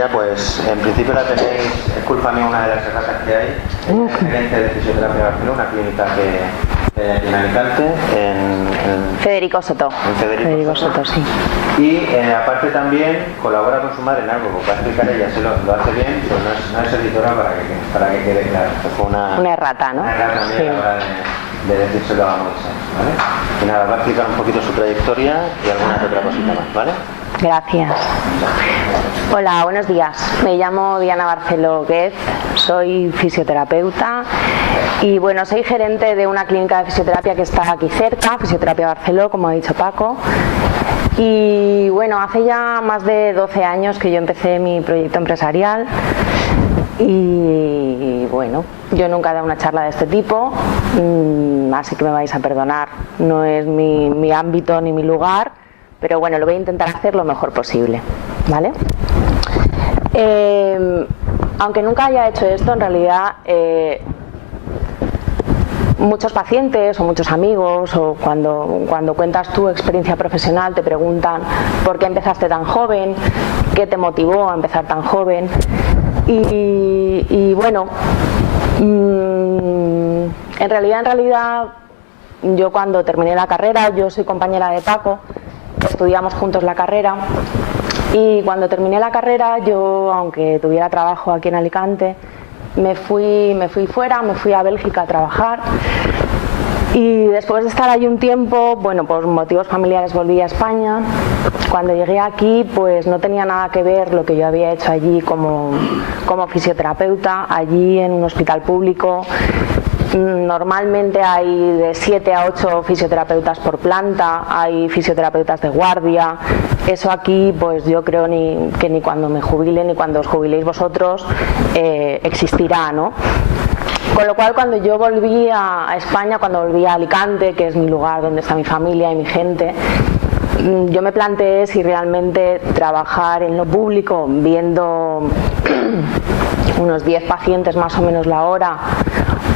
Ella, pues, en principio la tenéis, es culpa mía una de las erratas que hay. Es gerente de Fisioterapia Barcelona, una clínica que en Alicante, en Federico Soto. En Federico Soto, sí. Y aparte también colabora con su madre en algo, porque va a explicar ella, lo hace bien, pero no es editora para que quede claro. Fue una errata, ¿no? Una errata también a la hora de decírselo a Moisés, ¿vale? Y nada, va a explicar un poquito su trayectoria y alguna otra cosita más, ¿vale? Gracias. Hola, buenos días. Me llamo Diana Barceló Guez, soy fisioterapeuta y bueno, soy gerente de una clínica de fisioterapia que está aquí cerca, Fisioterapia Barceló, como ha dicho Paco. Y bueno, hace ya más de 12 años que yo empecé mi proyecto empresarial y bueno, yo nunca he dado una charla de este tipo, así que me vais a perdonar, no es mi ámbito ni mi lugar. Pero bueno, lo voy a intentar hacer lo mejor posible, ¿vale? Aunque nunca haya hecho esto, en realidad muchos pacientes o muchos amigos o cuando cuentas tu experiencia profesional te preguntan por qué empezaste tan joven, qué te motivó a empezar tan joven y bueno, en realidad yo cuando terminé la carrera, yo soy compañera de Paco, estudiamos juntos la carrera y cuando terminé la carrera yo, aunque tuviera trabajo aquí en Alicante, me fui fuera, me fui a Bélgica a trabajar y después de estar allí un tiempo, bueno, por motivos familiares volví a España. Cuando llegué aquí pues no tenía nada que ver lo que yo había hecho allí como fisioterapeuta, allí en un hospital público. Normalmente hay de 7 a 8 fisioterapeutas por planta, hay fisioterapeutas de guardia. Eso aquí, pues yo creo que ni cuando me jubile ni cuando os jubiléis vosotros existirá, ¿no? Con lo cual, cuando yo volví a España, cuando volví a Alicante, que es mi lugar donde está mi familia y mi gente, yo me planteé si realmente trabajar en lo público, viendo unos 10 pacientes más o menos la hora,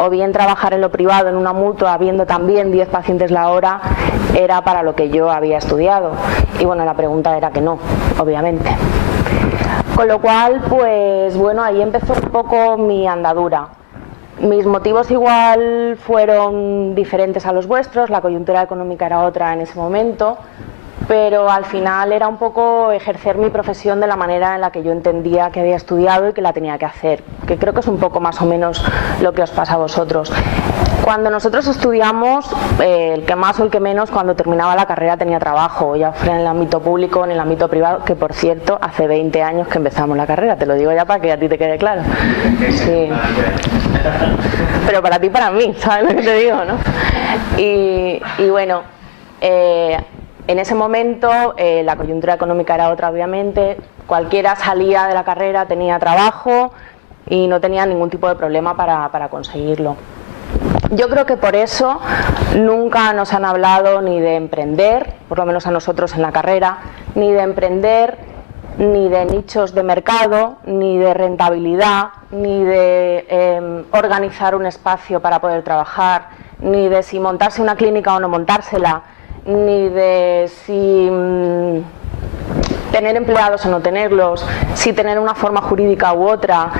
o bien trabajar en lo privado, en una mutua, viendo también 10 pacientes la hora, era para lo que yo había estudiado. Y bueno, la pregunta era que no, obviamente. Con lo cual, pues bueno, ahí empezó un poco mi andadura. Mis motivos igual fueron diferentes a los vuestros, la coyuntura económica era otra en ese momento, pero al final era un poco ejercer mi profesión de la manera en la que yo entendía que había estudiado y que la tenía que hacer, que creo que es un poco más o menos lo que os pasa a vosotros. Cuando nosotros estudiamos, el que más o el que menos, cuando terminaba la carrera tenía trabajo, ya fuera en el ámbito público o en el ámbito privado, que por cierto, hace 20 años que empezamos la carrera, te lo digo ya para que a ti te quede claro. Sí. Pero para ti y para mí, ¿sabes lo que te digo, no? Y bueno, en ese momento la coyuntura económica era otra, obviamente. Cualquiera salía de la carrera, tenía trabajo y no tenía ningún tipo de problema para conseguirlo. Yo creo que por eso nunca nos han hablado ni de emprender, por lo menos a nosotros en la carrera, ni de emprender, ni de nichos de mercado, ni de rentabilidad, ni de organizar un espacio para poder trabajar, ni de si montarse una clínica o no montársela, ni de si tener empleados o no tenerlos, si tener una forma jurídica u otra,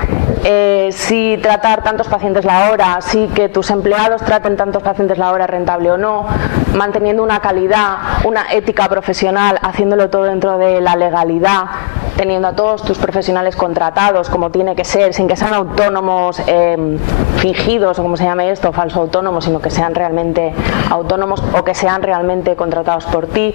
si tratar tantos pacientes la hora, si que tus empleados traten tantos pacientes la hora, rentable o no, manteniendo una calidad, una ética profesional, haciéndolo todo dentro de la legalidad, teniendo a todos tus profesionales contratados como tiene que ser, sin que sean autónomos fingidos o como se llame esto, falso autónomos, sino que sean realmente autónomos o que sean realmente contratados por ti.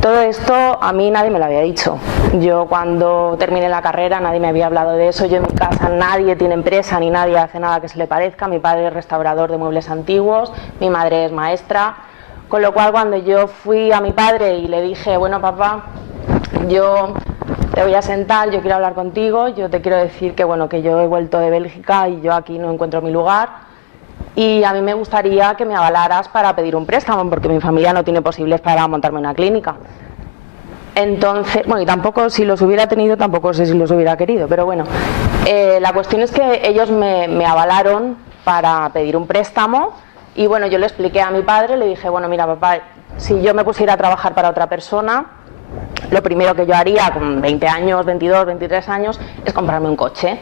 Todo esto a mí nadie me lo había dicho. Yo cuando terminé la carrera nadie me había hablado de eso. Yo en mi casa nadie tiene empresa ni nadie hace nada que se le parezca. Mi padre es restaurador de muebles antiguos, mi madre es maestra. Con lo cual cuando yo fui a mi padre y le dije, bueno papá, yo te voy a sentar, yo quiero hablar contigo, yo te quiero decir que bueno, que yo he vuelto de Bélgica y yo aquí no encuentro mi lugar. Y a mí me gustaría que me avalaras para pedir un préstamo, porque mi familia no tiene posibles para montarme una clínica. Entonces, bueno, y tampoco, si los hubiera tenido, tampoco sé si los hubiera querido, pero bueno, la cuestión es que ellos me avalaron para pedir un préstamo y bueno, yo le expliqué a mi padre, le dije, bueno, mira papá, si yo me pusiera a trabajar para otra persona, lo primero que yo haría con 20 años, 22, 23 años es comprarme un coche.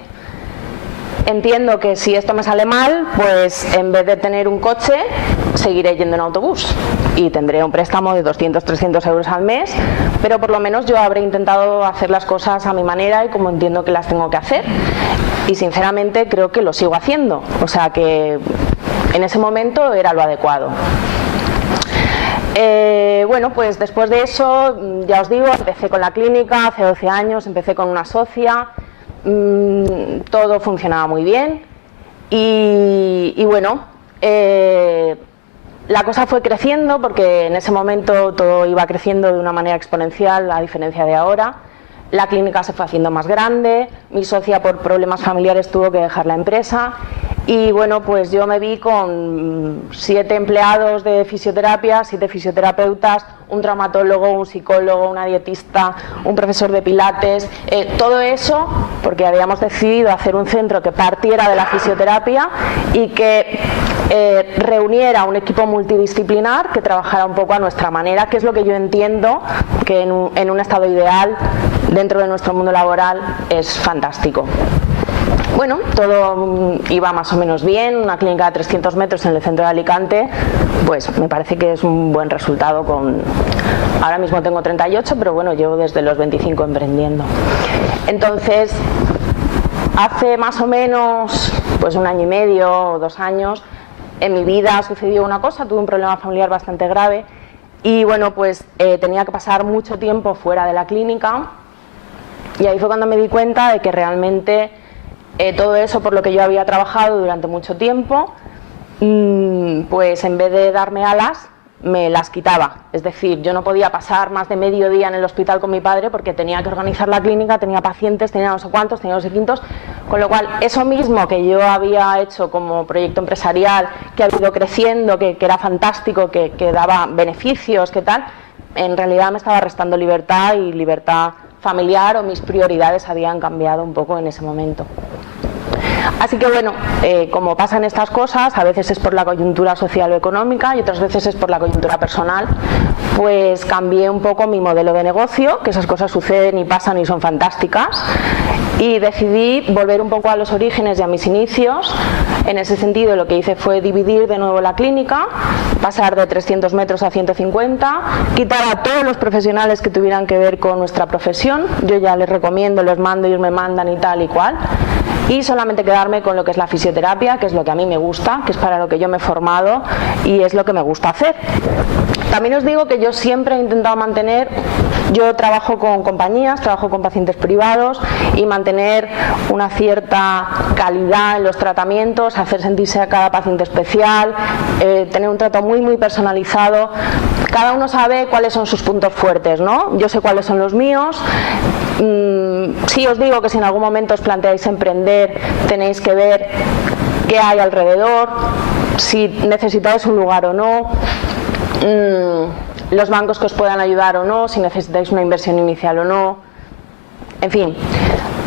Entiendo que si esto me sale mal, pues en vez de tener un coche, seguiré yendo en autobús y tendré un préstamo de 200, 300 euros al mes, pero por lo menos yo habré intentado hacer las cosas a mi manera y como entiendo que las tengo que hacer. Y sinceramente creo que lo sigo haciendo, o sea que en ese momento era lo adecuado. Bueno, pues después de eso, ya os digo, empecé con la clínica hace 12 años, empecé con una socia. Todo funcionaba muy bien y bueno, la cosa fue creciendo porque en ese momento todo iba creciendo de una manera exponencial a diferencia de ahora. La clínica se fue haciendo más grande, mi socia por problemas familiares tuvo que dejar la empresa y bueno, pues yo me vi con 7 empleados de fisioterapia, 7 fisioterapeutas, un traumatólogo, un psicólogo, una dietista, un profesor de pilates, todo eso porque habíamos decidido hacer un centro que partiera de la fisioterapia y que reuniera un equipo multidisciplinar que trabajara un poco a nuestra manera, que es lo que yo entiendo que en un estado ideal dentro de nuestro mundo laboral es fantástico. Bueno, todo iba más o menos bien, una clínica de 300 metros en el centro de Alicante, pues me parece que es un buen resultado. Ahora mismo tengo 38, pero bueno, llevo desde los 25 emprendiendo. Entonces, hace más o menos pues 1 año y medio o 2 años, en mi vida sucedió una cosa, tuve un problema familiar bastante grave y bueno, pues tenía que pasar mucho tiempo fuera de la clínica y ahí fue cuando me di cuenta de que realmente todo eso por lo que yo había trabajado durante mucho tiempo, pues en vez de darme alas, me las quitaba. Es decir, yo no podía pasar más de medio día en el hospital con mi padre porque tenía que organizar la clínica, tenía pacientes, tenía no sé cuántos, tenía no sé quintos, con lo cual eso mismo que yo había hecho como proyecto empresarial, que ha ido creciendo, que era fantástico, que daba beneficios, que tal, en realidad me estaba restando libertad y libertad familiar, o mis prioridades habían cambiado un poco en ese momento. Así que bueno, como pasan estas cosas, a veces es por la coyuntura social o económica y otras veces es por la coyuntura personal, pues cambié un poco mi modelo de negocio, que esas cosas suceden y pasan y son fantásticas, y decidí volver un poco a los orígenes y a mis inicios. En ese sentido lo que hice fue dividir de nuevo la clínica, pasar de 300 metros a 150, quitar a todos los profesionales que tuvieran que ver con nuestra profesión, yo ya les recomiendo, les mando, ellos me mandan y tal y cual, y solamente quedarme con lo que es la fisioterapia, que es lo que a mí me gusta, que es para lo que yo me he formado y es lo que me gusta hacer. También os digo que yo siempre he intentado mantener, yo trabajo con compañías, trabajo con pacientes privados y mantener una cierta calidad en los tratamientos, hacer sentirse a cada paciente especial, tener un trato muy muy personalizado. Cada uno sabe cuáles son sus puntos fuertes, ¿no? Yo sé cuáles son los míos. Sí os digo que si en algún momento os planteáis emprender, tenéis que ver qué hay alrededor, si necesitáis un lugar o no, los bancos que os puedan ayudar o no, si necesitáis una inversión inicial o no, en fin.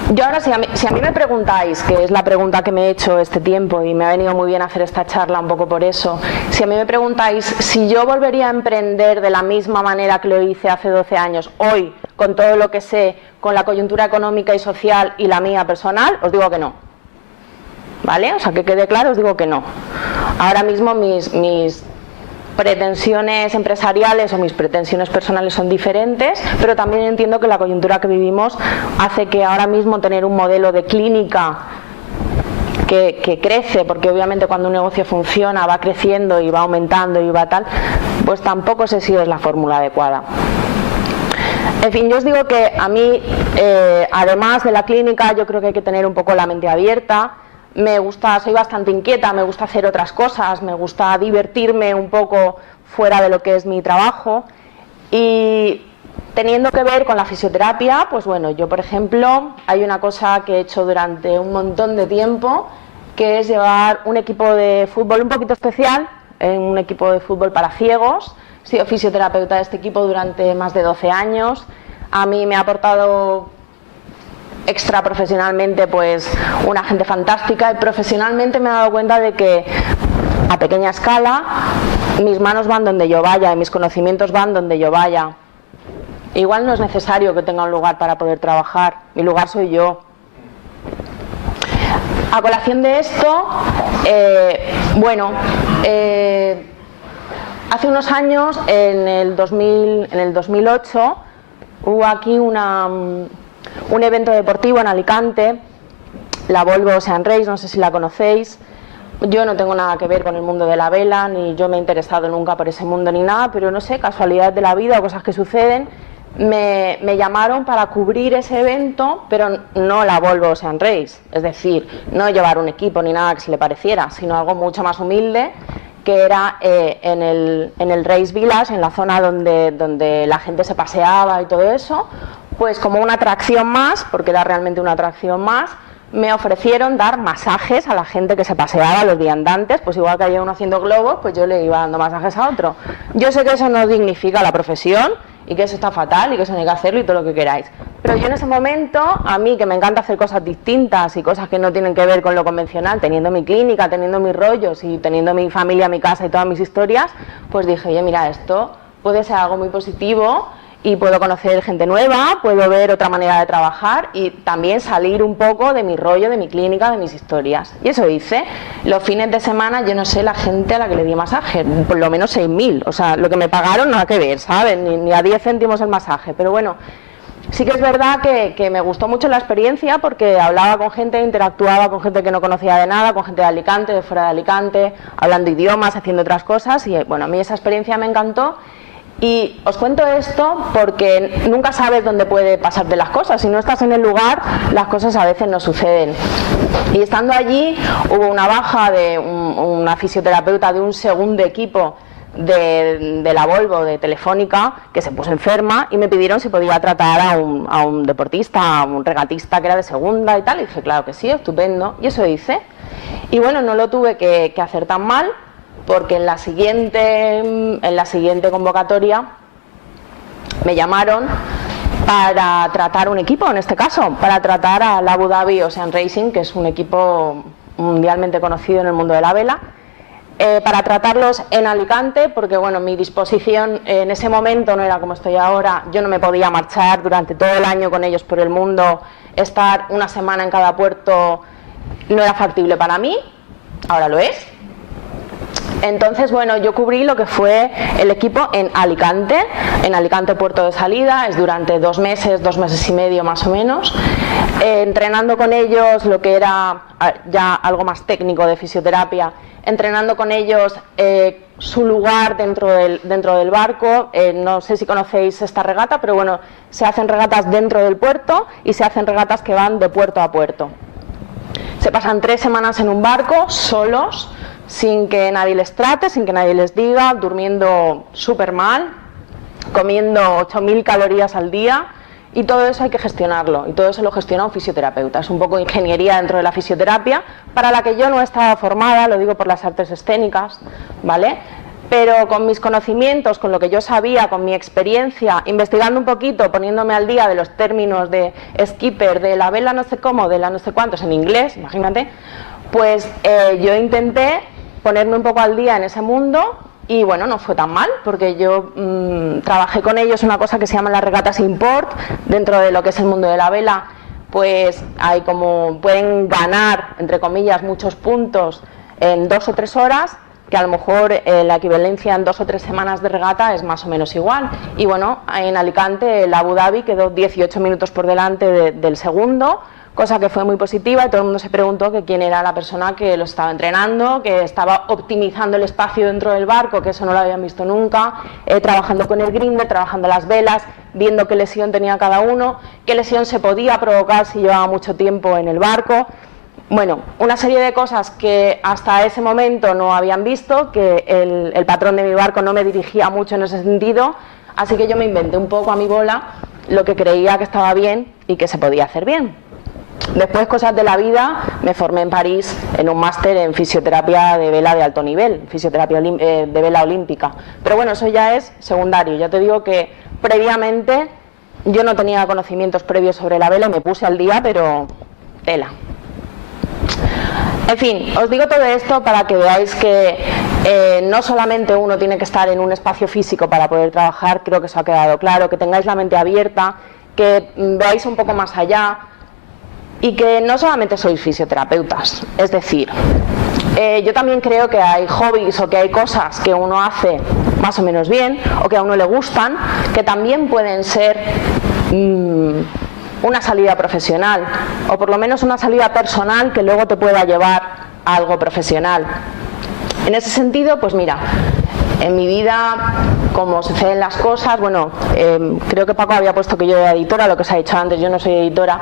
Yo ahora, si a mí me preguntáis, que es la pregunta que me he hecho este tiempo y me ha venido muy bien hacer esta charla un poco por eso, si a mí me preguntáis si yo volvería a emprender de la misma manera que lo hice hace 12 años, hoy, con todo lo que sé, con la coyuntura económica y social y la mía personal, os digo que no. ¿Vale? O sea, que quede claro, os digo que no. Ahora mismo mis pretensiones empresariales o mis pretensiones personales son diferentes, pero también entiendo que la coyuntura que vivimos hace que ahora mismo tener un modelo de clínica que crece, porque obviamente cuando un negocio funciona va creciendo y va aumentando y va tal, pues tampoco sé si es la fórmula adecuada. En fin, yo os digo que a mí, además de la clínica, yo creo que hay que tener un poco la mente abierta. Me gusta, soy bastante inquieta, me gusta hacer otras cosas, me gusta divertirme un poco fuera de lo que es mi trabajo. Y teniendo que ver con la fisioterapia, pues bueno, yo por ejemplo, hay una cosa que he hecho durante un montón de tiempo, que es llevar un equipo de fútbol un poquito especial, un equipo de fútbol para ciegos. He sido fisioterapeuta de este equipo durante más de 12 años. A mí me ha aportado extra profesionalmente pues una gente fantástica, y profesionalmente me he dado cuenta de que a pequeña escala mis manos van donde yo vaya y mis conocimientos van donde yo vaya. Igual no es necesario que tenga un lugar para poder trabajar, mi lugar soy yo. A colación de esto, hace unos años, en el 2008, hubo aquí un evento deportivo en Alicante, la Volvo Ocean Race, no sé si la conocéis. Yo no tengo nada que ver con el mundo de la vela, ni yo me he interesado nunca por ese mundo ni nada, pero no sé, casualidades de la vida o cosas que suceden, me llamaron para cubrir ese evento, pero no la Volvo Ocean Race, es decir, no llevar un equipo ni nada que se le pareciera, sino algo mucho más humilde, que era en el Race Village, en la zona donde la gente se paseaba y todo eso, pues como una atracción más, porque era realmente una atracción más, me ofrecieron dar masajes a la gente que se paseaba, los viandantes, pues igual que había uno haciendo globos, pues yo le iba dando masajes a otro. Yo sé que eso no dignifica la profesión y que eso está fatal y que eso no hay que hacerlo y todo lo que queráis. Pero yo en ese momento, a mí que me encanta hacer cosas distintas y cosas que no tienen que ver con lo convencional, teniendo mi clínica, teniendo mis rollos y teniendo mi familia, mi casa y todas mis historias, pues dije, oye, mira, esto puede ser algo muy positivo y puedo conocer gente nueva, puedo ver otra manera de trabajar y también salir un poco de mi rollo, de mi clínica, de mis historias. Y eso hice. Los fines de semana, yo no sé la gente a la que le di masaje, por lo menos 6.000. O sea, lo que me pagaron nada que ver, ¿sabes? Ni a 10 céntimos el masaje. Pero bueno, sí que es verdad que me gustó mucho la experiencia porque hablaba con gente, interactuaba con gente que no conocía de nada, con gente de Alicante, de fuera de Alicante, hablando idiomas, haciendo otras cosas. Y bueno, a mí esa experiencia me encantó. Y os cuento esto porque nunca sabes dónde puede pasarte las cosas. Si no estás en el lugar, las cosas a veces no suceden. Y estando allí, hubo una baja de una fisioterapeuta de un segundo equipo de la Volvo, de Telefónica, que se puso enferma y me pidieron si podía tratar a un deportista, a un regatista que era de segunda y tal. Y dije, claro que sí, estupendo. Y eso hice. Y bueno, no lo tuve que hacer tan mal, porque en la siguiente convocatoria me llamaron para tratar un equipo, en este caso, para tratar al Abu Dhabi Ocean Racing, que es un equipo mundialmente conocido en el mundo de la vela, para tratarlos en Alicante, porque bueno, mi disposición en ese momento no era como estoy ahora, yo no me podía marchar durante todo el año con ellos por el mundo, estar una semana en cada puerto no era factible para mí, ahora lo es. Entonces, bueno, yo cubrí lo que fue el equipo en Alicante puerto de salida, es durante 2 meses y medio más o menos, entrenando con ellos lo que era ya algo más técnico de fisioterapia, entrenando con ellos su lugar dentro del barco. No sé si conocéis esta regata, pero bueno, se hacen regatas dentro del puerto y se hacen regatas que van de puerto a puerto. Se pasan 3 semanas en un barco, solos, sin que nadie les trate, sin que nadie les diga, durmiendo súper mal, comiendo 8.000 calorías al día, y todo eso hay que gestionarlo, y todo eso lo gestiona un fisioterapeuta. Es un poco ingeniería dentro de la fisioterapia, para la que yo no estaba formada, lo digo por las artes escénicas, ¿vale? Pero con mis conocimientos, con lo que yo sabía, con mi experiencia, investigando un poquito, poniéndome al día de los términos de skipper, de la vela no sé cómo, de la no sé cuántos en inglés, imagínate, pues yo intenté ponerme un poco al día en ese mundo y bueno, no fue tan mal porque yo trabajé con ellos una cosa que se llama las regatas import, dentro de lo que es el mundo de la vela, pues hay como pueden ganar, entre comillas, muchos puntos en 2 o 3 horas, que a lo mejor la equivalencia en 2 o 3 semanas de regata es más o menos igual. Y bueno, en Alicante el Abu Dhabi quedó 18 minutos por delante del segundo, cosa que fue muy positiva y todo el mundo se preguntó que quién era la persona que lo estaba entrenando, que estaba optimizando el espacio dentro del barco, que eso no lo habían visto nunca, trabajando con el grinder, trabajando las velas, viendo qué lesión tenía cada uno, qué lesión se podía provocar si llevaba mucho tiempo en el barco. Bueno, una serie de cosas que hasta ese momento no habían visto, que el patrón de mi barco no me dirigía mucho en ese sentido, así que yo me inventé un poco a mi bola lo que creía que estaba bien y que se podía hacer bien. Después, cosas de la vida, me formé en París en un máster en fisioterapia de vela de alto nivel, fisioterapia de vela olímpica. Pero bueno, eso ya es secundario. Ya te digo que previamente yo no tenía conocimientos previos sobre la vela y me puse al día, pero tela. En fin, os digo todo esto para que veáis que No solamente uno tiene que estar en un espacio físico para poder trabajar, creo que eso ha quedado claro, que tengáis la mente abierta, que veáis un poco más allá y que no solamente sois fisioterapeutas. Es decir, yo también creo que hay hobbies o que hay cosas que uno hace más o menos bien o que a uno le gustan, que también pueden ser una salida profesional o por lo menos una salida personal que luego te pueda llevar a algo profesional. En ese sentido, pues mira, en mi vida, como suceden las cosas, bueno, creo que Paco había puesto que yo era editora, lo que os ha dicho antes, yo no soy editora,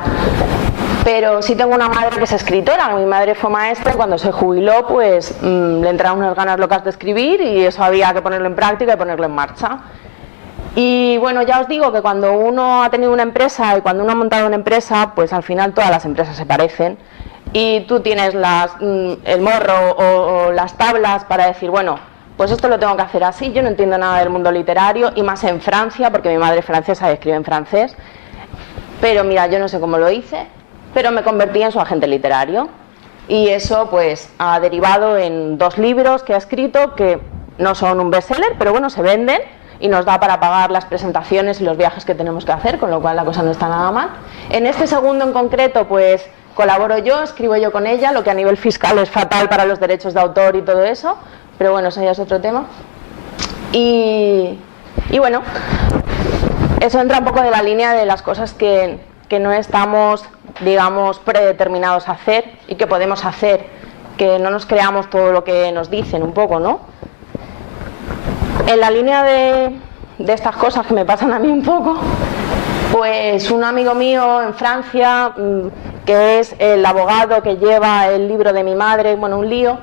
pero sí tengo una madre que es escritora. Mi madre fue maestra y cuando se jubiló, pues le entraron unas ganas locas de escribir y eso había que ponerlo en práctica y ponerlo en marcha. Y bueno, ya os digo que cuando uno ha tenido una empresa y cuando uno ha montado una empresa, pues al final todas las empresas se parecen. Y tú tienes el morro o las tablas para decir, bueno, pues esto lo tengo que hacer así. Yo no entiendo nada del mundo literario y más en Francia, porque mi madre es francesa y escribe en francés. Pero mira, yo no sé cómo lo hice, pero me convertí en su agente literario. Y eso pues ha derivado en 2 libros que ha escrito que no son un bestseller, pero bueno, se venden y nos da para pagar las presentaciones y los viajes que tenemos que hacer, con lo cual la cosa no está nada mal. En este segundo en concreto, pues colaboro yo, escribo yo con ella, lo que a nivel fiscal es fatal para los derechos de autor y todo eso, pero bueno, eso ya es otro tema. Y bueno, eso entra un poco de la línea de las cosas que no estamos, digamos, predeterminados a hacer y que podemos hacer, que no nos creamos todo lo que nos dicen un poco, ¿no? En la línea de estas cosas que me pasan a mí un poco, pues un amigo mío en Francia, que es el abogado que lleva el libro de mi madre, bueno, un lío,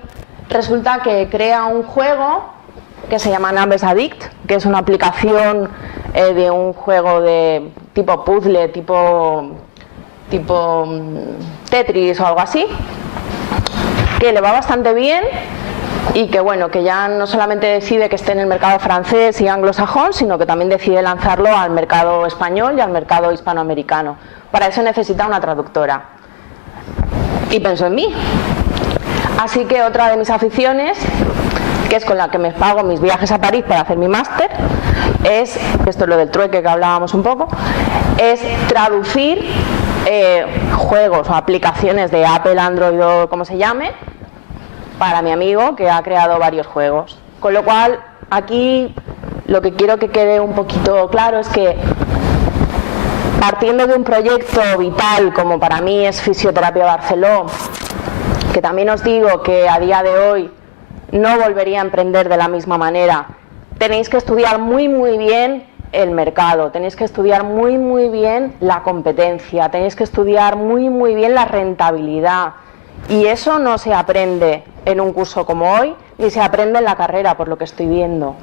resulta que crea un juego que se llama Numbers Addict, que es una aplicación de un juego de tipo puzzle, tipo Tetris o algo así, que le va bastante bien y que bueno, que ya no solamente decide que esté en el mercado francés y anglosajón, sino que también decide lanzarlo al mercado español y al mercado hispanoamericano. Para eso necesita una traductora. Y pensó en mí. Así que otra de mis aficiones, que es con la que me pago mis viajes a París para hacer mi máster, es, esto es lo del trueque que hablábamos un poco, es traducir juegos o aplicaciones de Apple, Android o como se llame, para mi amigo que ha creado varios juegos. Con lo cual, aquí lo que quiero que quede un poquito claro es que partiendo de un proyecto vital como para mí es Fisioterapia Barceló, que también os digo que a día de hoy no volvería a emprender de la misma manera, tenéis que estudiar muy bien el mercado, tenéis que estudiar muy bien la competencia, tenéis que estudiar muy bien la rentabilidad. Y eso no se aprende en un curso como hoy, ni se aprende en la carrera, por lo que estoy viendo.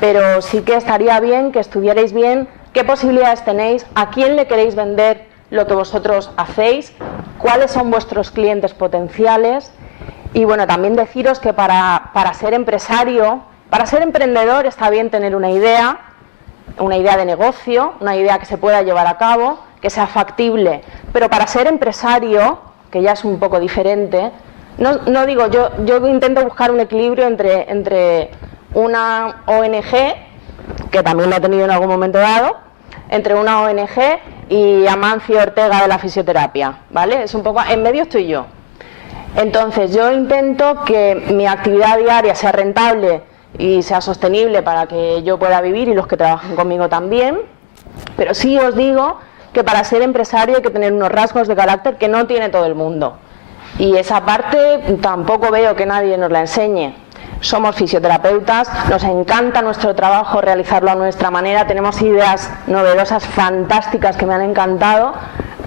Pero sí que estaría bien que estudiarais bien qué posibilidades tenéis, a quién le queréis vender lo que vosotros hacéis, cuáles son vuestros clientes potenciales. Y bueno, también deciros que para ser empresario, para ser emprendedor está bien tener una idea de negocio, una idea que se pueda llevar a cabo, que sea factible. Pero para ser empresario, que ya es un poco diferente, no digo, yo intento buscar un equilibrio entre una ONG, que también lo he tenido en algún momento dado, entre una ONG y Amancio Ortega de la fisioterapia, ¿vale? Es un poco, en medio estoy yo. Entonces yo intento que mi actividad diaria sea rentable y sea sostenible para que yo pueda vivir y los que trabajan conmigo también, pero sí os digo que para ser empresario hay que tener unos rasgos de carácter que no tiene todo el mundo. Y esa parte tampoco veo que nadie nos la enseñe. Somos fisioterapeutas, nos encanta nuestro trabajo, realizarlo a nuestra manera, tenemos ideas novedosas, fantásticas que me han encantado,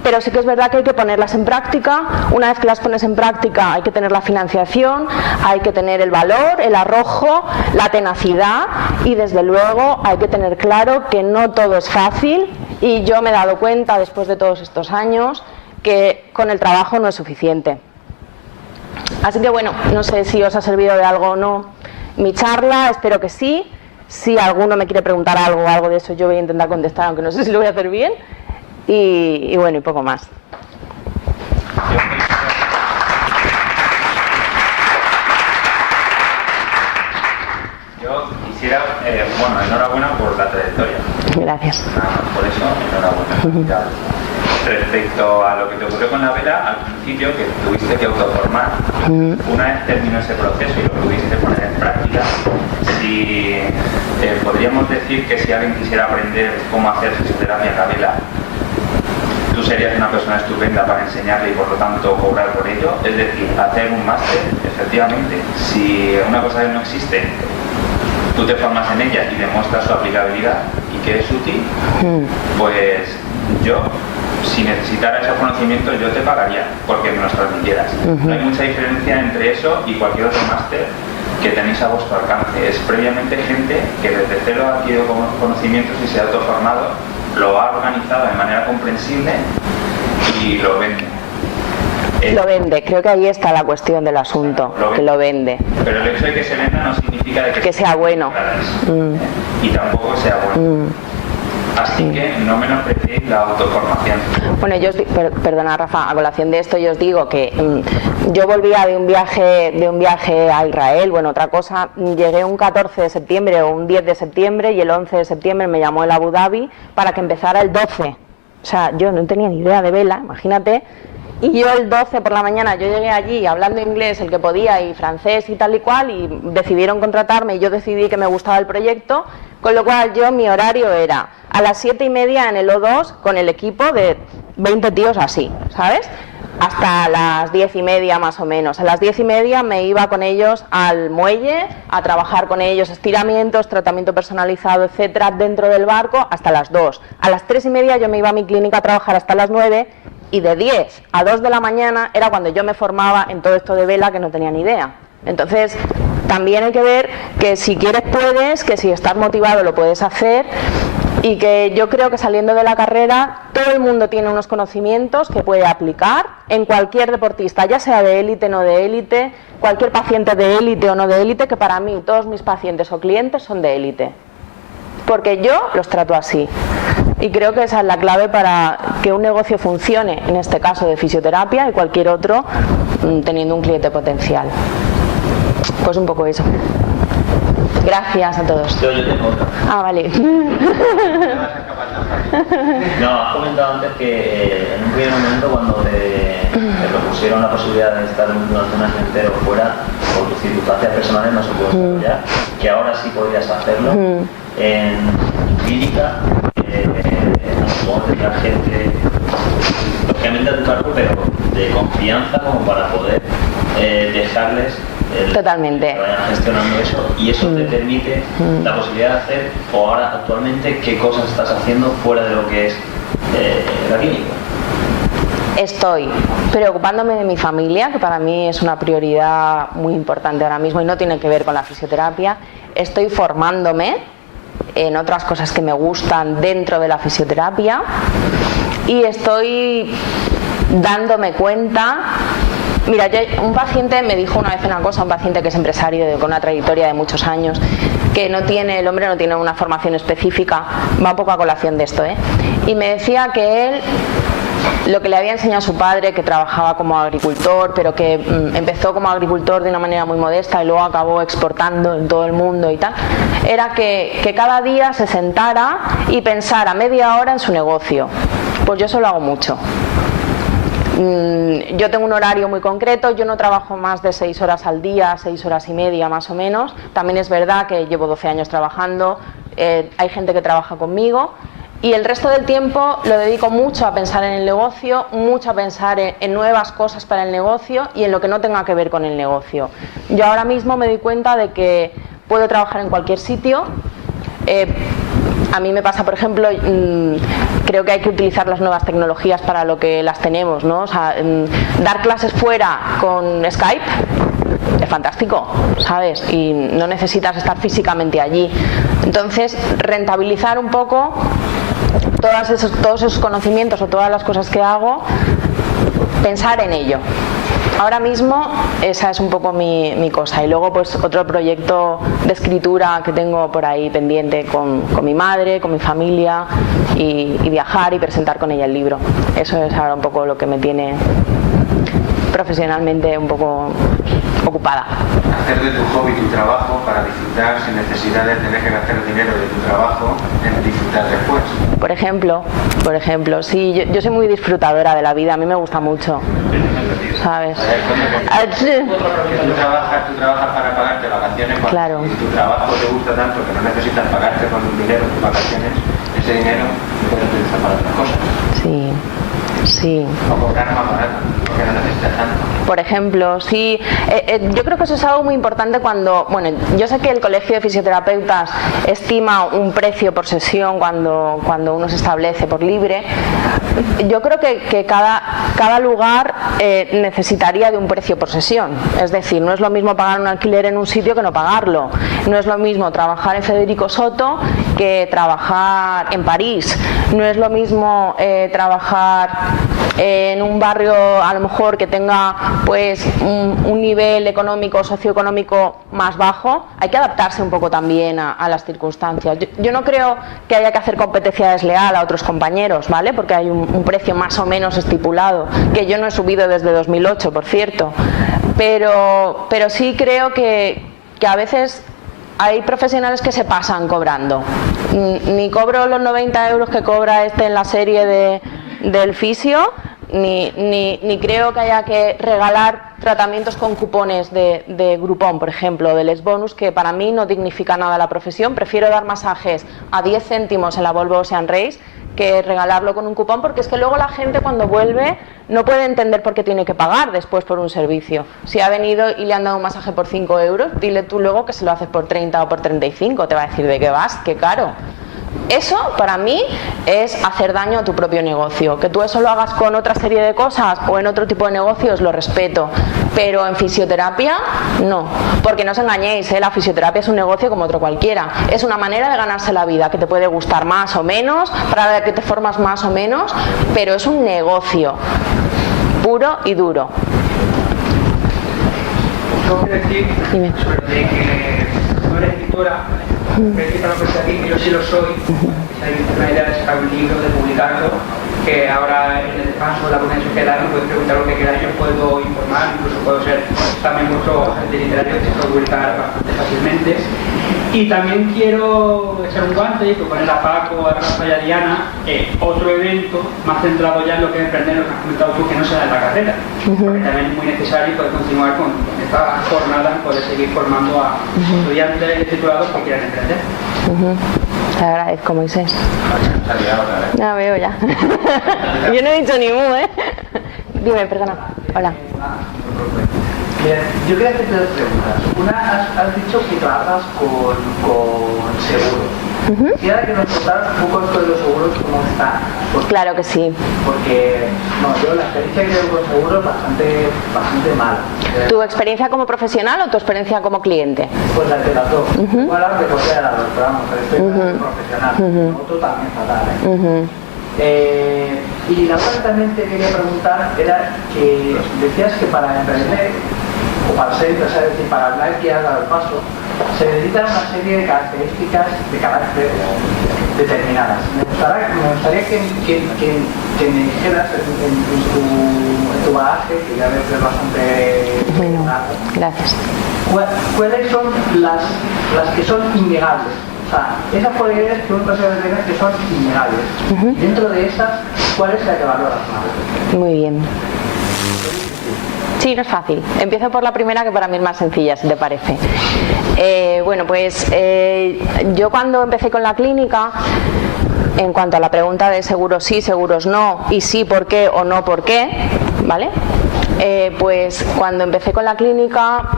pero sí que es verdad que hay que ponerlas en práctica. Una vez que las pones en práctica hay que tener la financiación, hay que tener el valor, el arrojo, la tenacidad y desde luego hay que tener claro que no todo es fácil y yo me he dado cuenta después de todos estos años que con el trabajo no es suficiente. Así que bueno, no sé si os ha servido de algo o no mi charla, espero que sí. Si alguno me quiere preguntar algo o algo de eso, yo voy a intentar contestar, aunque no sé si lo voy a hacer bien. Y bueno, y poco más. bueno, enhorabuena por la trayectoria. Gracias. Nada más por eso, enhorabuena. Respecto a lo que te ocurrió con la vela, al principio que tuviste que autoformar, una vez terminó ese proceso y lo pudiste poner en práctica, si podríamos decir que si alguien quisiera aprender cómo hacer fisioterapia en la vela, tú serías una persona estupenda para enseñarle y por lo tanto cobrar por ello, es decir, hacer un máster, efectivamente, si una cosa que no existe, tú te formas en ella y demuestras su aplicabilidad y que es útil, pues yo, si necesitara esos conocimientos, yo te pagaría porque me los transmitieras. No hay mucha diferencia entre eso y cualquier otro máster que tenéis a vuestro alcance. Es previamente gente que desde cero ha adquirido conocimientos y se ha autoformado, lo ha organizado de manera comprensible y lo vende. Lo vende, creo que ahí está la cuestión del asunto, que lo vende. Pero el hecho de que se venda no significa de que sea bueno. Y tampoco sea bueno. Así que no menospreciéis la autoformación. Bueno, perdona Rafa, a colación de esto yo os digo que yo volvía de un viaje a Israel, bueno, otra cosa, llegué un 14 de septiembre o un 10 de septiembre y el 11 de septiembre me llamó el Abu Dhabi para que empezara el 12. O sea, yo no tenía ni idea de vela, imagínate. Y yo el 12 por la mañana, yo llegué allí hablando inglés el que podía y francés y tal y cual, y decidieron contratarme y yo decidí que me gustaba el proyecto, con lo cual mi horario era a las 7:30 en el O2 con el equipo de 20 tíos así, ¿sabes? Hasta las 10:30 más o menos. A las 10:30 me iba con ellos al muelle a trabajar con ellos estiramientos, tratamiento personalizado, etcétera, dentro del barco hasta las 2. A las 3:30 yo me iba a mi clínica a trabajar hasta las 9 y de 10 a 2 de la mañana era cuando yo me formaba en todo esto de vela que no tenía ni idea. Entonces, también hay que ver que si quieres puedes, que si estás motivado lo puedes hacer y que yo creo que saliendo de la carrera todo el mundo tiene unos conocimientos que puede aplicar en cualquier deportista, ya sea de élite o no de élite, cualquier paciente de élite o no de élite, que para mí todos mis pacientes o clientes son de élite, porque yo los trato así. Y creo que esa es la clave para que un negocio funcione, en este caso de fisioterapia y cualquier otro, teniendo un cliente potencial. Pues un poco eso. Gracias a todos. Yo tengo otra. Ah, vale. No, has comentado antes que en un primer momento cuando te propusieron la posibilidad de estar durante un año entero fuera, por tus circunstancias personales no se pudo desarrollar, que ahora sí podrías hacerlo. En clínica, supongo que tendrás gente, lógicamente a tu cargo, pero de confianza como para poder dejarles totalmente que vayan gestionando eso, y eso te permite la posibilidad de hacer, o ahora actualmente, qué cosas estás haciendo fuera de lo que es la clínica. Estoy preocupándome de mi familia, que para mí es una prioridad muy importante ahora mismo y no tiene que ver con la fisioterapia. Estoy formándome en otras cosas que me gustan dentro de la fisioterapia y estoy dándome cuenta. Mira, un paciente me dijo una vez una cosa, un paciente que es empresario con una trayectoria de muchos años, que el hombre no tiene una formación específica, va un poco a colación de esto, y me decía que él, lo que le había enseñado su padre, que trabajaba como agricultor, pero que empezó como agricultor de una manera muy modesta y luego acabó exportando en todo el mundo y tal, era que cada día se sentara y pensara media hora en su negocio. Pues yo eso lo hago mucho. Yo tengo un horario muy concreto, yo no trabajo más de 6 horas al día, 6 horas y media más o menos. También es verdad que llevo 12 años trabajando, hay gente que trabaja conmigo y el resto del tiempo lo dedico mucho a pensar en el negocio, mucho a pensar en nuevas cosas para el negocio y en lo que no tenga que ver con el negocio. Yo ahora mismo me doy cuenta de que puedo trabajar en cualquier sitio. A mí me pasa, por ejemplo, creo que hay que utilizar las nuevas tecnologías para lo que las tenemos, ¿no? O sea, dar clases fuera con Skype es fantástico, ¿sabes? Y no necesitas estar físicamente allí. Entonces, rentabilizar un poco todos esos conocimientos o todas las cosas que hago, pensar en ello. Ahora mismo esa es un poco mi cosa y luego pues otro proyecto de escritura que tengo por ahí pendiente con mi madre, con mi familia y viajar y presentar con ella el libro. Eso es ahora un poco lo que me tiene profesionalmente un poco ocupada. Hacer de tu hobby tu trabajo para disfrutar sin necesidad de tener que gastar dinero de tu trabajo en disfrutar después. Por ejemplo, sí, yo soy muy disfrutadora de la vida, a mí me gusta mucho, ¿sabes? Tú trabajas para pagarte vacaciones, claro. Si tu trabajo te gusta tanto que no necesitas pagarte con dinero tus vacaciones, ese dinero puedes utilizar para otras cosas. Sí. O cobrar más barato, porque no necesitas tanto. Por ejemplo, sí, yo creo que eso es algo muy importante cuando, bueno, yo sé que el Colegio de Fisioterapeutas estima un precio por sesión cuando uno se establece por libre. Yo creo que cada lugar necesitaría de un precio por sesión. Es decir, no es lo mismo pagar un alquiler en un sitio que no pagarlo. No es lo mismo trabajar en Federico Soto que trabajar en París. No es lo mismo trabajar en un barrio a lo mejor que tenga pues un nivel económico, socioeconómico más bajo. Hay que adaptarse un poco también a las circunstancias. Yo no creo que haya que hacer competencia desleal a otros compañeros, ¿vale? Porque hay un precio más o menos estipulado, que yo no he subido desde 2008, por cierto. Pero sí creo que a veces hay profesionales que se pasan cobrando. Ni cobro los 90 euros que cobra en la serie del fisio, ni creo que haya que regalar tratamientos con cupones de Groupon, por ejemplo, de Les Bonus, que para mí no dignifica nada la profesión. Prefiero dar masajes a 10 céntimos en la Volvo Ocean Race que regalarlo con un cupón, porque es que luego la gente cuando vuelve no puede entender por qué tiene que pagar después por un servicio. Si ha venido y le han dado un masaje por 5 euros, dile tú luego que se lo haces por 30 o por 35, te va a decir de qué vas, qué caro. Eso para mí es hacer daño a tu propio negocio. Que tú eso lo hagas con otra serie de cosas o en otro tipo de negocios, lo respeto, pero en fisioterapia no, porque no os engañéis, la fisioterapia es un negocio como otro cualquiera, es una manera de ganarse la vida que te puede gustar más o menos, para la que te formas más o menos, pero es un negocio puro y duro. Tengo que decir sobre que no eres escritora, principalmente yo sí lo soy. Hay una idea de sacar un libro, de publicarlo, que ahora en el descanso de la comunidad sociedad me puedes preguntar lo que queráis, yo puedo informar, incluso puedo ser también mucho agente literario que se puede publicar bastante fácilmente. Y también quiero echar un guante y proponer a Paco, a Rafa y a Diana otro evento más centrado ya en lo que es emprender, lo que has comentado tú, que no sea en la carrera, porque también es muy necesario poder continuar con esta jornada, poder seguir formando a estudiantes titulados que quieran emprender. Te agradezco, Moisés. Ya veo ya. Yo no he dicho ni mu, ¿eh? Dime, perdona. Hola. Yo quería hacerte dos preguntas. Una, has dicho que trabajas con seguros. Quisiera que nos contaras un poco esto de los seguros, cómo está. Claro que sí. Porque yo la experiencia que tengo con seguros es bastante mala. ¿Tu experiencia como profesional o tu experiencia como cliente? Pues la de las dos. Puedo hablar de cualquiera de las dos, pero vamos, estoy profesional. Otro también fatal, y la otra que también te quería preguntar era que decías que para emprender o para ser empresario, es decir, para hablar que has dado el paso, se necesitan una serie de características de carácter determinadas. Me gustaría que me dijeras en tu bagaje, que ya ves que es bastante largo. Gracias. ¿Cuáles son las que son innegables? O sea, esas cualidades que un empresario tiene que son innegables. Dentro de esas, ¿cuál es la que valoras más? Muy bien. Sí, no es fácil. Empiezo por la primera, que para mí es más sencilla, si te parece. Bueno, pues yo cuando empecé con la clínica, en cuanto a la pregunta de seguros sí, seguros no, y sí, por qué o no, por qué, ¿vale? Pues cuando empecé con la clínica,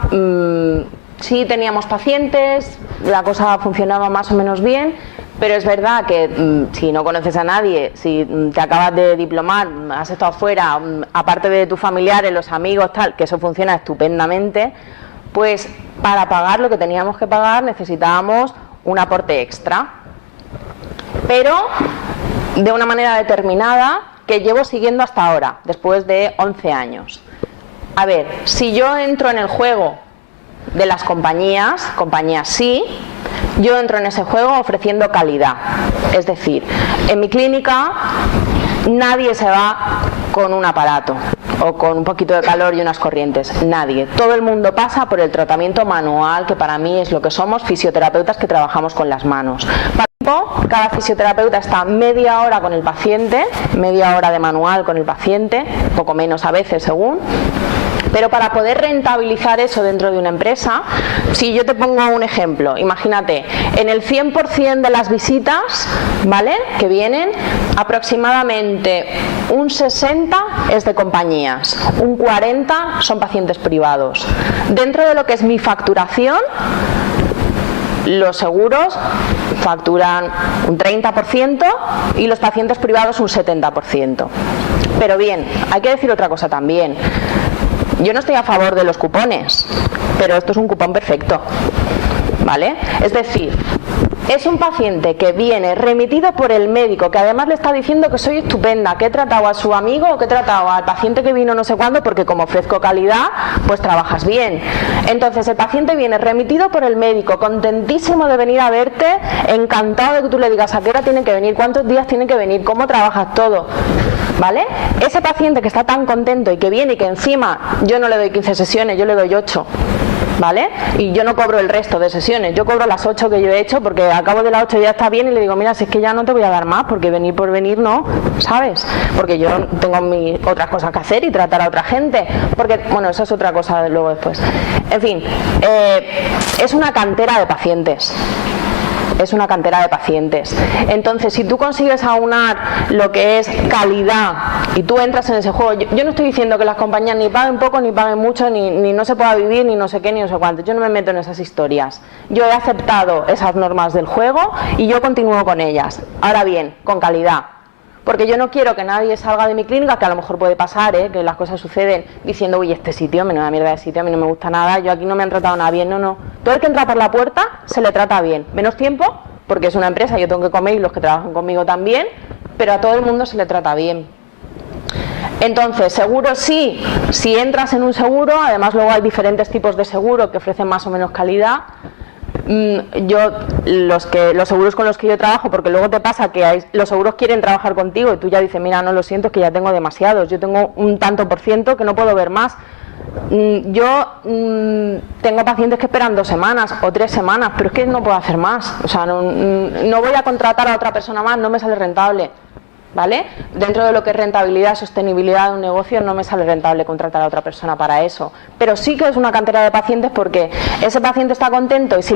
sí teníamos pacientes, la cosa funcionaba más o menos bien, pero es verdad que si no conoces a nadie, si te acabas de diplomar, has estado fuera, aparte de tus familiares, los amigos, tal, que eso funciona estupendamente, pues para pagar lo que teníamos que pagar necesitábamos un aporte extra, pero de una manera determinada que llevo siguiendo hasta ahora, después de 11 años. A ver, si yo entro en el juego de las compañías sí, yo entro en ese juego ofreciendo calidad. Es decir, en mi clínica nadie se va con un aparato. o con un poquito de calor y unas corrientes. Nadie. Todo el mundo pasa por el tratamiento manual, que para mí es lo que somos, fisioterapeutas que trabajamos con las manos. Cada fisioterapeuta está media hora con el paciente, media hora de manual con el paciente, poco menos a veces según. Pero para poder rentabilizar eso dentro de una empresa, si yo te pongo un ejemplo, imagínate, en el 100% de las visitas, ¿vale?, que vienen, aproximadamente un 60 es de compañías, un 40 son pacientes privados. Dentro de lo que es mi facturación, los seguros facturan un 30% y los pacientes privados un 70%. Pero bien, hay que decir otra cosa también. Yo no estoy a favor de los cupones, pero esto es un cupón perfecto, ¿vale? Es decir, es un paciente que viene remitido por el médico, que además le está diciendo que soy estupenda, que he tratado a su amigo o que he tratado al paciente que vino no sé cuándo, porque como ofrezco calidad, pues trabajas bien. Entonces el paciente viene remitido por el médico, contentísimo de venir a verte, encantado de que tú le digas a qué hora tiene que venir, cuántos días tiene que venir, cómo trabajas todo, ¿vale? Ese paciente que está tan contento y que viene y que encima yo no le doy 15 sesiones, yo le doy 8, ¿vale? Y yo no cobro el resto de sesiones, yo cobro las 8 que yo he hecho, porque al cabo de las 8 ya está bien y le digo, mira, si es que ya no te voy a dar más, porque venir por venir no, ¿sabes? Porque yo tengo otras cosas que hacer y tratar a otra gente, porque, bueno, eso es otra cosa luego después. En fin, es una cantera de pacientes. Es una cantera de pacientes. Entonces, si tú consigues aunar lo que es calidad y tú entras en ese juego, yo no estoy diciendo que las compañías ni paguen poco, ni paguen mucho, ni no se pueda vivir, ni no sé qué, ni no sé cuánto. Yo no me meto en esas historias. Yo he aceptado esas normas del juego y yo continúo con ellas. Ahora bien, con calidad. Porque yo no quiero que nadie salga de mi clínica, que a lo mejor puede pasar, que las cosas suceden, diciendo, uy, este sitio, menuda mierda de sitio, a mí no me gusta nada, yo aquí no me han tratado nada bien, no. Todo el que entra por la puerta se le trata bien. Menos tiempo, porque es una empresa, yo tengo que comer y los que trabajan conmigo también, pero a todo el mundo se le trata bien. Entonces, seguro sí, si entras en un seguro, además luego hay diferentes tipos de seguro que ofrecen más o menos calidad. Los seguros con los que yo trabajo, porque luego te pasa que los seguros quieren trabajar contigo y tú ya dices, mira, no, lo siento, es que ya tengo demasiados, yo tengo un tanto por ciento que no puedo ver más. Yo tengo pacientes que esperan 2 semanas o 3 semanas, pero es que no puedo hacer más, o sea, no voy a contratar a otra persona más, no me sale rentable. ¿Vale? Dentro de lo que es rentabilidad, sostenibilidad de un negocio, no me sale rentable contratar a otra persona para eso. Pero sí que es una cantera de pacientes, porque ese paciente está contento y si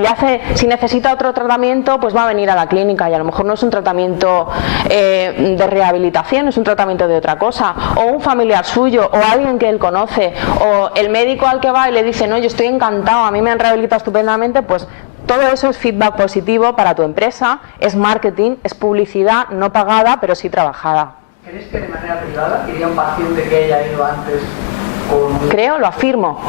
necesita otro tratamiento, pues va a venir a la clínica y a lo mejor no es un tratamiento de rehabilitación, es un tratamiento de otra cosa. O un familiar suyo, o alguien que él conoce, o el médico al que va y le dice, no, yo estoy encantado, a mí me han rehabilitado estupendamente, pues todo eso es feedback positivo para tu empresa, es marketing, es publicidad no pagada, pero sí trabajada. ¿Crees que de manera privada iría un paciente que haya ido antes con...? Creo, lo afirmo,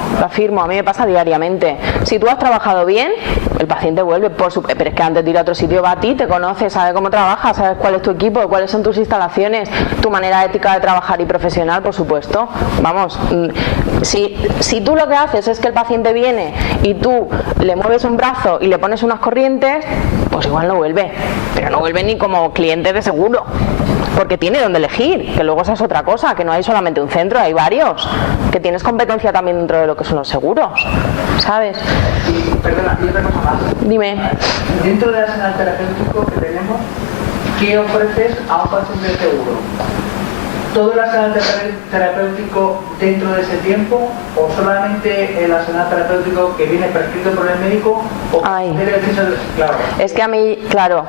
a mí me pasa diariamente. Si tú has trabajado bien, el paciente vuelve, pero es que antes de ir a otro sitio va a ti, te conoce, sabe cómo trabajas, sabes cuál es tu equipo, cuáles son tus instalaciones, tu manera ética de trabajar y profesional, por supuesto. Vamos, si tú lo que haces es que el paciente viene y tú le mueves un brazo y le pones unas corrientes, pues igual no vuelve, pero no vuelve ni como cliente de seguro, porque tiene donde elegir, que luego esa es otra cosa, que no hay solamente un centro, hay varios, que tienes competencia también dentro de lo que son los seguros, ¿sabes? Y, perdona, y otra cosa más. Dime. Dentro del arsenal terapéutico que tenemos, ¿qué ofreces a un paciente de seguro? ¿Todo el arsenal terapéutico dentro de ese tiempo o solamente el arsenal terapéutico que viene prescrito por el médico? O claro. Es que a mí, claro,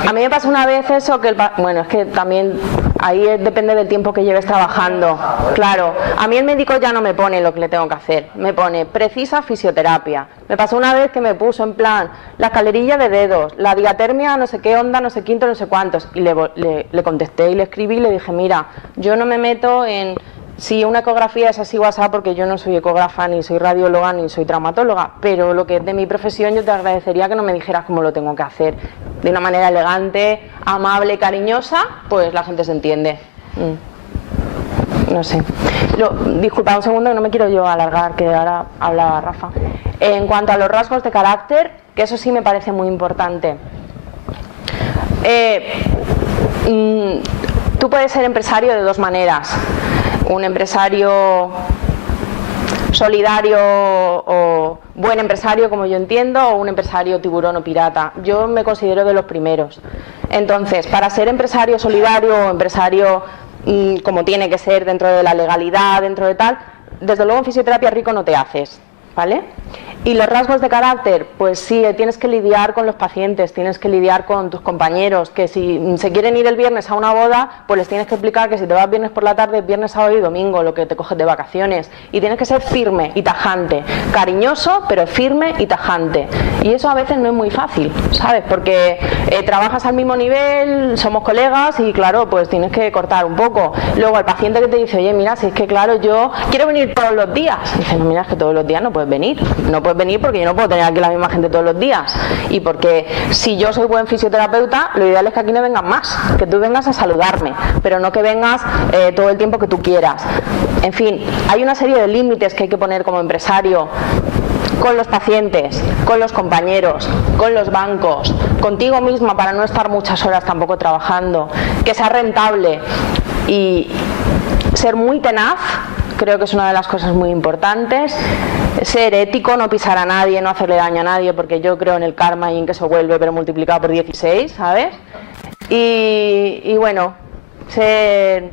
sí. A mí me pasa una vez eso, que bueno, es que también ahí depende del tiempo que lleves trabajando. Claro, a mí el médico ya no me pone lo que le tengo que hacer, me pone precisa fisioterapia. Me pasó una vez que me puso en plan la escalerilla de dedos, la diatermia, no sé qué onda, no sé quinto, no sé cuántos, y le contesté y le escribí y le dije, mira, yo no me meto en si una ecografía es así o así, porque yo no soy ecógrafa, ni soy radióloga, ni soy traumatóloga, pero lo que es de mi profesión, yo te agradecería que no me dijeras cómo lo tengo que hacer. De una manera elegante, amable, cariñosa, pues la gente se entiende. No sé. Disculpa un segundo, que no me quiero yo alargar, que ahora hablaba Rafa. En cuanto a los rasgos de carácter, que eso sí me parece muy importante. Tú puedes ser empresario de 2 maneras. un empresario solidario o buen empresario, como yo entiendo, o un empresario tiburón o pirata. Yo me considero de los primeros. Entonces, para ser empresario solidario o empresario como tiene que ser dentro de la legalidad, dentro de tal, desde luego en fisioterapia rico no te haces, ¿vale? Y los rasgos de carácter, pues sí, tienes que lidiar con los pacientes, tienes que lidiar con tus compañeros, que si se quieren ir el viernes a una boda, pues les tienes que explicar que si te vas viernes por la tarde, viernes, sábado y domingo, lo que te coges de vacaciones. Y tienes que ser firme y tajante, cariñoso, pero firme y tajante. Y eso a veces no es muy fácil, ¿sabes? Porque trabajas al mismo nivel, somos colegas y claro, pues tienes que cortar un poco. Luego el paciente que te dice, oye, mira, si es que claro, yo quiero venir todos los días. Y dices, no, mira, es que todos los días no puedes venir. No puedes venir porque yo no puedo tener aquí la misma gente todos los días, y porque si yo soy buen fisioterapeuta, lo ideal es que aquí no vengan más, que tú vengas a saludarme, pero no que vengas todo el tiempo que tú quieras. En fin, hay una serie de límites que hay que poner como empresario con los pacientes, con los compañeros, con los bancos, contigo misma para no estar muchas horas tampoco trabajando, que sea rentable y ser muy tenaz. Creo que es una de las cosas muy importantes. Ser ético, no pisar a nadie, no hacerle daño a nadie, porque yo creo en el karma y en que eso vuelve, pero multiplicado por 16, ¿sabes? Y bueno, ser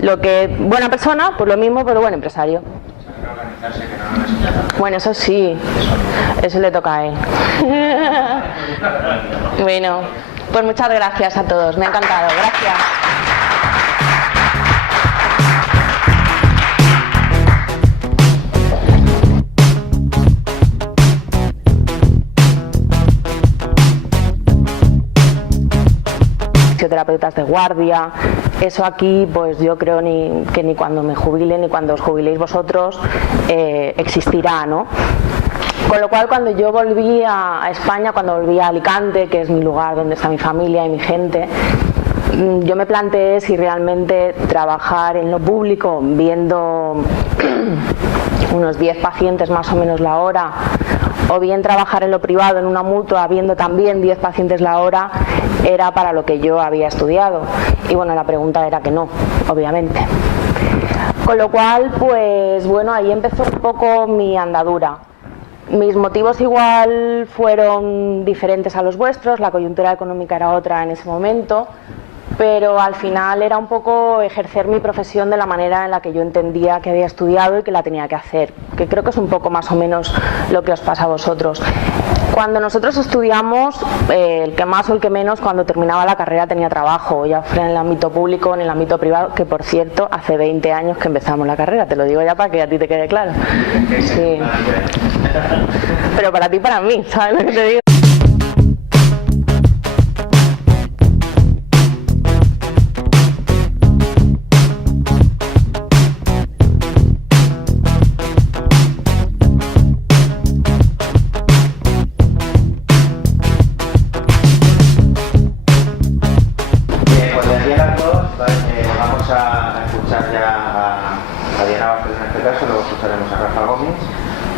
lo que buena persona, pues lo mismo, pero buen empresario. Bueno, eso sí, eso le toca a él. Bueno, pues muchas gracias a todos, me ha encantado, gracias. Fisioterapeutas de guardia, eso aquí pues yo creo que ni cuando me jubile ni cuando os jubiléis vosotros existirá, ¿no? Con lo cual cuando yo volví a España, cuando volví a Alicante, que es mi lugar donde está mi familia y mi gente, yo me planteé si realmente trabajar en lo público viendo unos 10 pacientes más o menos la hora, o bien trabajar en lo privado en una mutua viendo también 10 pacientes la hora, era para lo que yo había estudiado. Y bueno, la pregunta era que no, obviamente. Con lo cual, pues bueno, ahí empezó un poco mi andadura. Mis motivos igual fueron diferentes a los vuestros, la coyuntura económica era otra en ese momento, pero al final era un poco ejercer mi profesión de la manera en la que yo entendía que había estudiado y que la tenía que hacer, que creo que es un poco más o menos lo que os pasa a vosotros. Cuando nosotros estudiamos, el que más o el que menos, cuando terminaba la carrera tenía trabajo, ya fuera en el ámbito público o en el ámbito privado, que por cierto, hace 20 años que empezamos la carrera, te lo digo ya para que a ti te quede claro. Sí. Pero para ti y para mí, ¿sabes lo que te digo?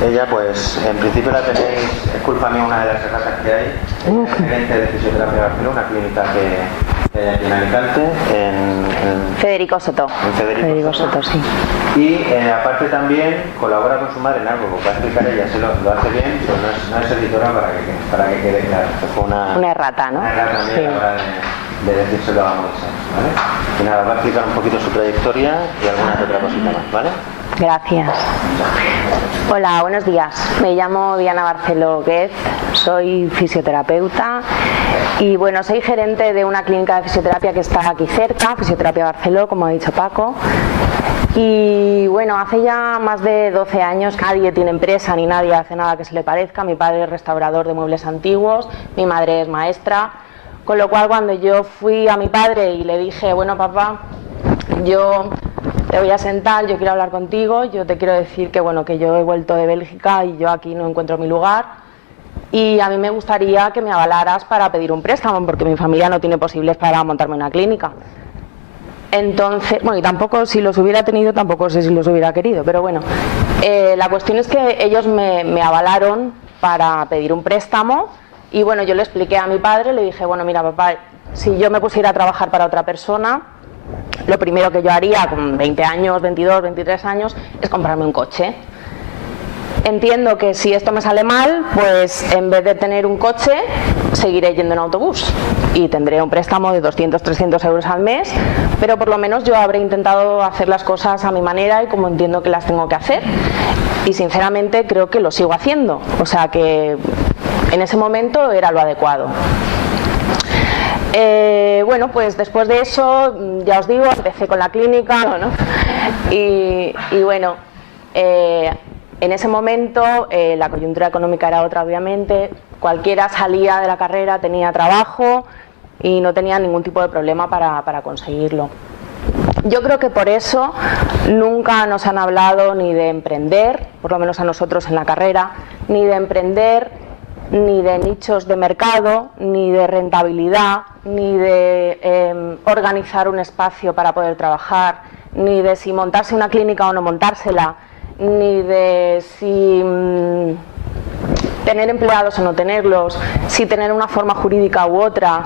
Ella, pues, en principio la tenéis, es culpa mía una de las erratas que hay, es gerente de Fisioterapia de Barcelona, una clínica que hay aquí en Alicante, en Federico Soto. En Federico Soto, sí. Y aparte también colabora con su madre en algo, porque va a explicar ella, se lo hace bien, pero no es editora para que quede claro. Fue una errata, ¿no? Una errata también a la hora de decírselo a Moisés, ¿vale? Y nada, va a explicar un poquito su trayectoria y alguna otra cosita más, ¿vale? Gracias. Hola, buenos días. Me llamo Diana Barceló Guez, soy fisioterapeuta y bueno, soy gerente de una clínica de fisioterapia que está aquí cerca, Fisioterapia Barceló, como ha dicho Paco. Y bueno, hace ya más de 12 años nadie tiene empresa ni nadie hace nada que se le parezca. Mi padre es restaurador de muebles antiguos, mi madre es maestra, con lo cual cuando yo fui a mi padre y le dije, bueno papá, yo te voy a sentar, yo quiero hablar contigo, yo te quiero decir que bueno, que yo he vuelto de Bélgica y yo aquí no encuentro mi lugar y a mí me gustaría que me avalaras para pedir un préstamo porque mi familia no tiene posibles para montarme una clínica. Entonces, bueno, y tampoco si los hubiera tenido, tampoco sé si los hubiera querido, pero bueno, la cuestión es que ellos me avalaron para pedir un préstamo y bueno, yo le expliqué a mi padre, le dije, bueno, mira papá, si yo me pusiera a trabajar para otra persona, lo primero que yo haría con 20 años, 22, 23 años es comprarme un coche. Entiendo que si esto me sale mal, pues en vez de tener un coche, seguiré yendo en autobús y tendré un préstamo de 200, 300 euros al mes, pero por lo menos yo habré intentado hacer las cosas a mi manera y como entiendo que las tengo que hacer. Y sinceramente creo que lo sigo haciendo, o sea que en ese momento era lo adecuado. Bueno, pues después de eso, ya os digo, empecé con la clínica, ¿no? Y bueno, en ese momento la coyuntura económica era otra, obviamente. Cualquiera salía de la carrera, tenía trabajo y no tenía ningún tipo de problema para conseguirlo. Yo creo que por eso nunca nos han hablado ni de emprender, por lo menos a nosotros en la carrera, ni de emprender, ni de nichos de mercado, ni de rentabilidad, ni de organizar un espacio para poder trabajar, ni de si montarse una clínica o no montársela, ni de si tener empleados o no tenerlos, si tener una forma jurídica u otra,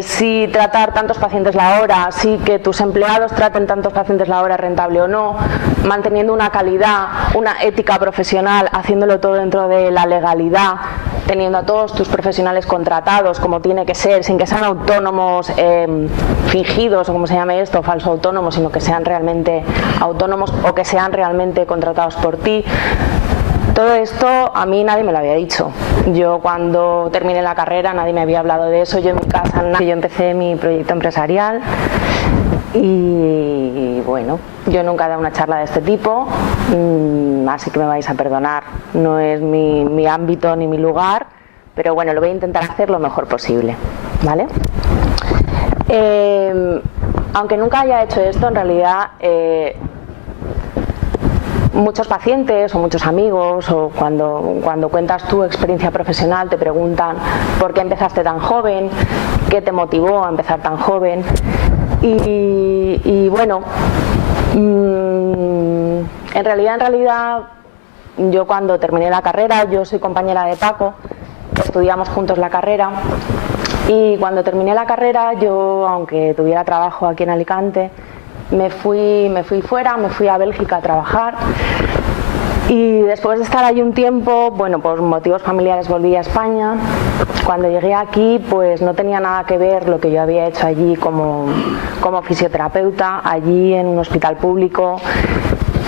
si tratar tantos pacientes la hora, si que tus empleados traten tantos pacientes la hora, rentable o no, manteniendo una calidad, una ética profesional, haciéndolo todo dentro de la legalidad, teniendo a todos tus profesionales contratados como tiene que ser, sin que sean autónomos fingidos o como se llame esto, falso autónomos, sino que sean realmente autónomos o que sean realmente contratados por ti. Todo esto a mí nadie me lo había dicho. Yo cuando terminé la carrera nadie me había hablado de eso. Yo en mi casa, yo empecé mi proyecto empresarial y bueno, yo nunca he dado una charla de este tipo, así que me vais a perdonar. No es mi ámbito ni mi lugar, pero bueno, lo voy a intentar hacer lo mejor posible, ¿vale? Aunque nunca haya hecho esto, en realidad muchos pacientes o muchos amigos o cuando cuentas tu experiencia profesional te preguntan por qué empezaste tan joven, qué te motivó a empezar tan joven y bueno, en realidad yo cuando terminé la carrera, yo soy compañera de Paco, estudiamos juntos la carrera y cuando terminé la carrera yo, aunque tuviera trabajo aquí en Alicante, me fui fuera, me fui a Bélgica a trabajar y después de estar allí un tiempo, bueno, por motivos familiares volví a España. Cuando llegué aquí, pues no tenía nada que ver lo que yo había hecho allí como fisioterapeuta, allí en un hospital público.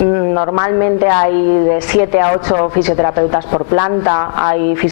Normalmente hay de 7 a 8 fisioterapeutas por planta, hay